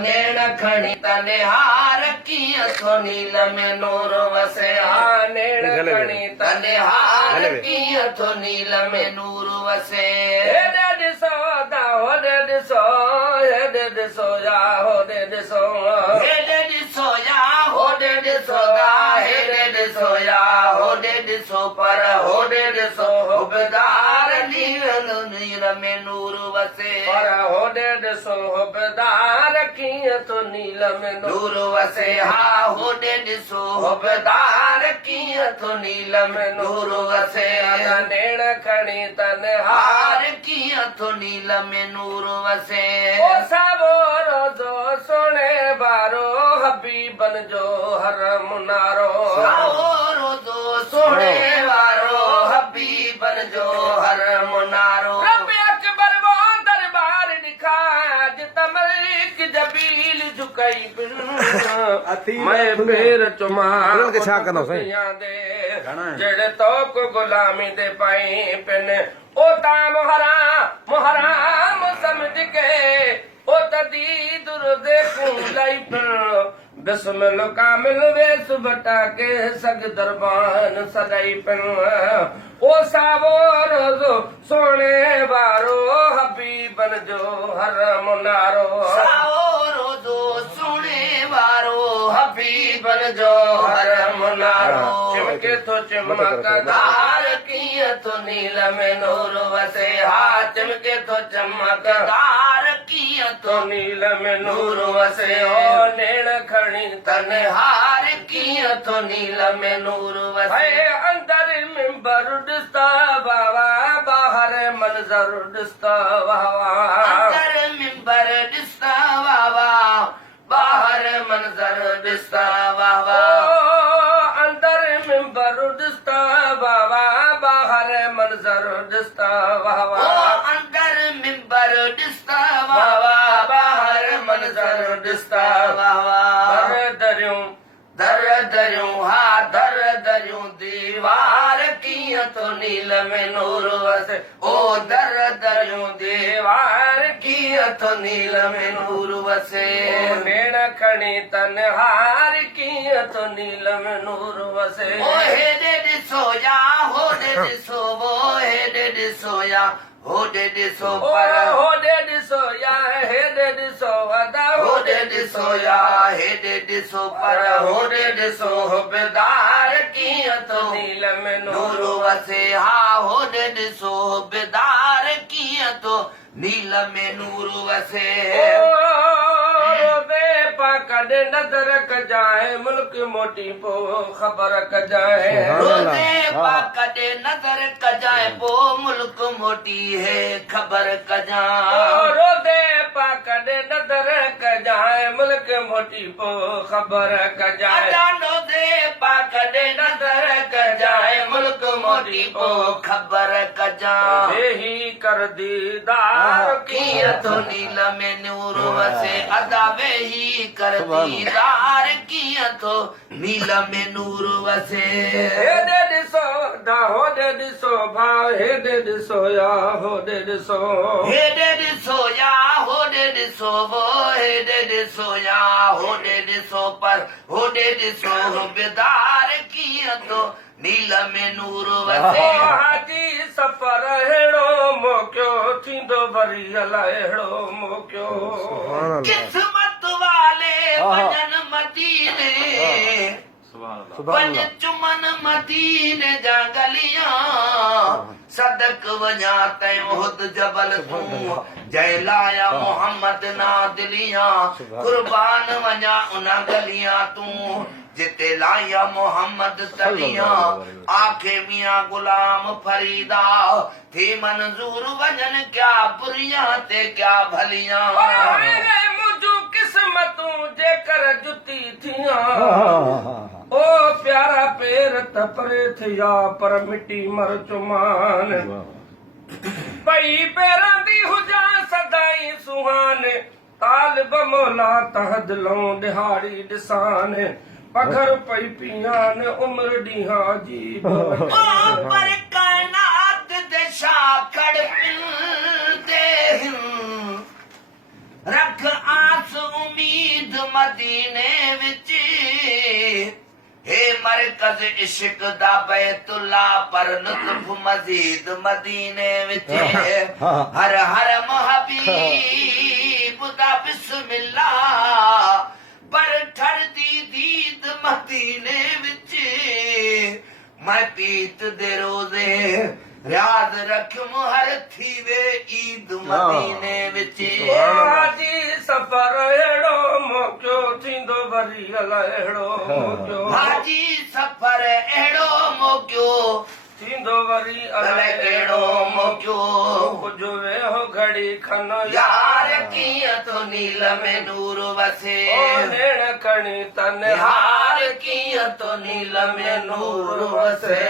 नेण खणी तने हार कीअं थो नील में नूर वसे नेण खणी तने हार कीअं थो नील में नूर वसे हेॾे ॾिसो दा होॾे ॾिसो हेॾे ॾिसो या होॾे ॾिसो हेॾे ॾिसो या होॾे ॾिसो दा हेॾे ॾिसो या होॾे ॾिसो पर होॾे ॾिसो हुबदार नील में नूर वसे पर होॾे ॾिसो हुबदार कीअं थो नील में नूर वसे हा होॾे ॾिसो हुबदार कीअं थो नील में नूर वसे नेण खणी तन हार कीअं थो नील में नूर वसे ओ सावो रोज़ो सोणे बारो हबीबन जो हर मुनारो सावो रोज़ो सोणे वारो हबीबन जो हर मुनारो रब अकबर वो दरबार दिखाज तमलिक जबील झुकई मैं पेर चुमा जड़े तोक गुलामी दे पाई पिन ओ ता मुहराम समझ के ओ तदी दुरुदे लाई पिन बिस्मिल कामिल वेस बटा के सग दरबान सदाई पिन ओ सावो रोज़ो सोने वारो हबीबन जो हर मुनारो सावो रोज़ो सोने वारो हबीबन जो हर मुनारो चिमके तो चमकदार कीअं थो नील में नूर वसे हा चिमके तो चमकदार कीअं थो नील में नूर वसे ओ नेण खणी तन हार कीअं थो नील में नूर वसे अंदर मिंबर ॾिसता बाबा ॿाहिर मंज़र ॾिसता बाबा अंदर मिंबर ॾिसता बाबा ॿाहिर मंज़र ॾिसता बाबा अंदर मिंबर ॾिसता बाबा ॿाहिर मंज़र ॾिसता बाबा अंदर मिंबर ॾिसता बाबा ॿाहिर मंज़र ॾिसता बाबा दर दरियूं हा दर दरियूं दीवार कीअं थो नील में नूर वसे ओ दर दरियूं दीवार कीअं थो नील में नूर वसे नेण खणी तन हार कीअं थो नील में नूर वसे ओ हेॾे ॾिसो या होॾे ॾिसो वो हेॾे ॾिसो या होॾे ॾिसो पर होॾे ॾिसो या हेॾे ॾिसो अदा होॾे ॾिसो या हेॾे ॾिसो पर होॾे ॾिसो हुबदार कीअं थो नील में नूर वसे हा होॾे ॾिसो हुबदार कीअं थो नील में नूर वसे कॾे नज़र कजाए मुल्क मोटी पो ख़बर कजाए कॾे नज़र कजाए पो मुल्क मोटी है ख़बर कजाए रोदे पा कॾे नज़र कजाए मुल्क मोटी पो ख़बर कजाए रोदे पा कॾे नज़र कजाए मुल्क मोटी पो ख़बर कजाए ही कर दीदार कीअं थो नील में नूर वसे अदा वेही कर दीदार कीअं थो नील में नूर वसे हेॾे ॾिसो दा होॾे ॾिसो भाउ हेॾे ॾिसो या होॾे ॾिसो हेॾे ॾिसो या होॾे ॾिसो वो हेॾे ॾिसो या होॾे ॾिसो पर होॾे ॾिसो हुबदार कीअं थो नील में नूर वसे हाजी सफ़र अहिड़ो मोकियो थींदो वरी अलाए अहिड़ो मोकियो किस्मत वाले वञन मदीने पंज चुमन मदीने जा गलियां सदक वञा तैं उहद जबल तूं जंहिं लाया मोहम्मद ना दिलियां कुर्बान वञा उन गलियां तूं जिते लाया मोहम्मद तलियां आखे मियां गुलाम फरीदा थी मंजूर वञन क्या बुरियां ते क्या भलियां मुंहिंजूं किस्मतूं जेकर जुती थियां ओ प्यारा पेर त परे थिया पर मिटी मर चुमान पई पेरां दी हुजां सदाई सुहान तालिब मौला तह दिलों दिहाड़ी ॾिसान पघर पई पियान उम्र ॾींहां जी पर कायनात दे शाखड़ दे रख आस उम्मीद ईद मदीने विच हे मरकज इश्क दा बैतुल्ला पर लुत्फ मजीद मदीने विच हर हर महबीब दा बिस्मिल्ला पर ठरदी दीद मदीने विच मैं पीत दे रोजे याद रखम हर थीवे ईद मदीने विच हाजी सफर अहिड़ो मौक़ो थींदो वरी अलाए अहिड़ो मौक़ो हाजी सफ़र अहिड़ो मौक़ो थींदो वरी अलाए अलाए कहिड़ो मौक़ो कुझु वेहो घड़ी खन यार कीअं तो नील में नूर वसे ओ नेण खणी तन हार कीअं तो नील में नूर वसे